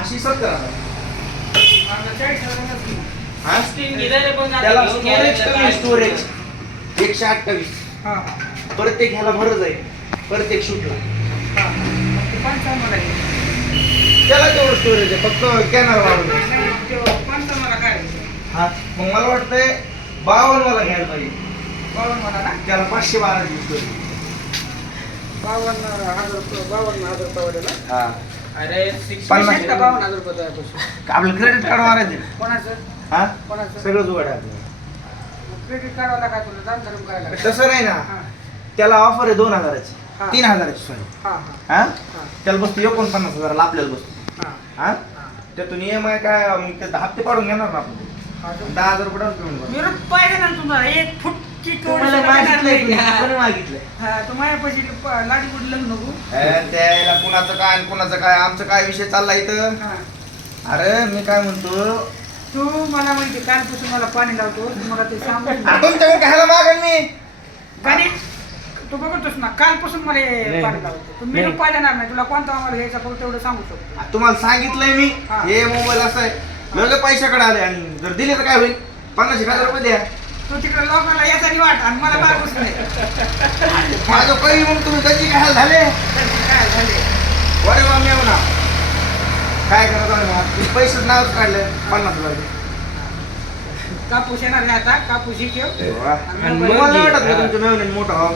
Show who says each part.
Speaker 1: अशी सत्तर हजार त्याला स्टोरेज कमी स्टोरेज एकशे अठ्ठावीस. प्रत्येक ह्याला भरत आहे प्रत्येक शूटला. त्याला तेवढं स्टोरेज आहे फक्त
Speaker 2: आहे?
Speaker 1: हा मग मला वाटतंय बावन्न वाला घ्यायला पाहिजे? त्याला पाचशे बारा स्टोरेज
Speaker 2: बावन्न हजार बावन्न हजार?
Speaker 1: हा
Speaker 3: अरे
Speaker 1: पन्नास.
Speaker 2: का बावन्न हजार रुपये द्यायपासून?
Speaker 1: आपलं क्रेडिट कार्ड मारायचे
Speaker 2: कोणाचं?
Speaker 1: हा
Speaker 2: कोणाचं?
Speaker 1: सगळं जुगाड आहे आपलं.
Speaker 2: क्रेडिट कार्डवाला काय तुला दान लागलं?
Speaker 1: तसं नाही ना
Speaker 2: हा,
Speaker 1: त्याला ऑफर आहे दोन हजाराची. तीन हजाराची सॉरी
Speaker 2: हा, हा,
Speaker 1: हा
Speaker 2: हा,
Speaker 1: त्याला बसतो एकोणपन्नास हजाराला आपल्याला बसतो
Speaker 2: हा,
Speaker 1: हा
Speaker 2: हा.
Speaker 1: त्यातून ई एम आय काय मग ते हप्ते पाडून घेणार ना आपण
Speaker 2: हा,
Speaker 1: दहा हजार रुपये
Speaker 2: पाहिजे ना तुम्हाला एक फुटची कवडी
Speaker 1: तुम्हाला
Speaker 2: सुद्धा देणार
Speaker 1: मागितलंय
Speaker 2: नाही.
Speaker 1: कोणी?
Speaker 2: हा.
Speaker 1: कोणी मागितलंय?
Speaker 2: हा, तू माझ्यापाशी लाडी गुडी लग्न नको
Speaker 1: अरे त्याला कुणाचं काय आणि कुणाचं काय? आमचं काय विषय चालला इथं?
Speaker 2: हा.
Speaker 1: अरे मी काय म्हणतो?
Speaker 2: तू मला माहिती कालपासून मला पाणी लावतो तू मला ते सांगू
Speaker 1: अरे तुमच्याकडे घ्यायला मागेल मी.
Speaker 2: गाडी तू बघतोस ना कालपासून मला हे पाणी लावतो. मी
Speaker 3: नाही.
Speaker 2: देणार नाही. तुला कोणता आम्हाला घ्यायचा फक्त तेवढं सांगू शकतो.
Speaker 1: तुम्हाला सांगितलंय मी.
Speaker 2: हा.
Speaker 1: हे मोबाईल असं आहे. लगे पैशाकडे आले आणि जर दिले तर काय होईल? पन्नास एक हजार रुपये द्या.
Speaker 2: तू तिकडे लोकांना यासाठी वाट आणि मला मागूच नाही
Speaker 1: माझं काही मग तुम्ही कधी काय झाले?
Speaker 2: तर काय झाले?
Speaker 1: वरे बा मेव ना काय करत आहे पैसे नावच काढले पन्नास हजार रुपये.
Speaker 2: कापूस येणार नाही आता कापूस ही
Speaker 1: वा.
Speaker 2: आणि
Speaker 1: नाही वाटत का तुमच्या मेवण्याने मोठा व्हावं.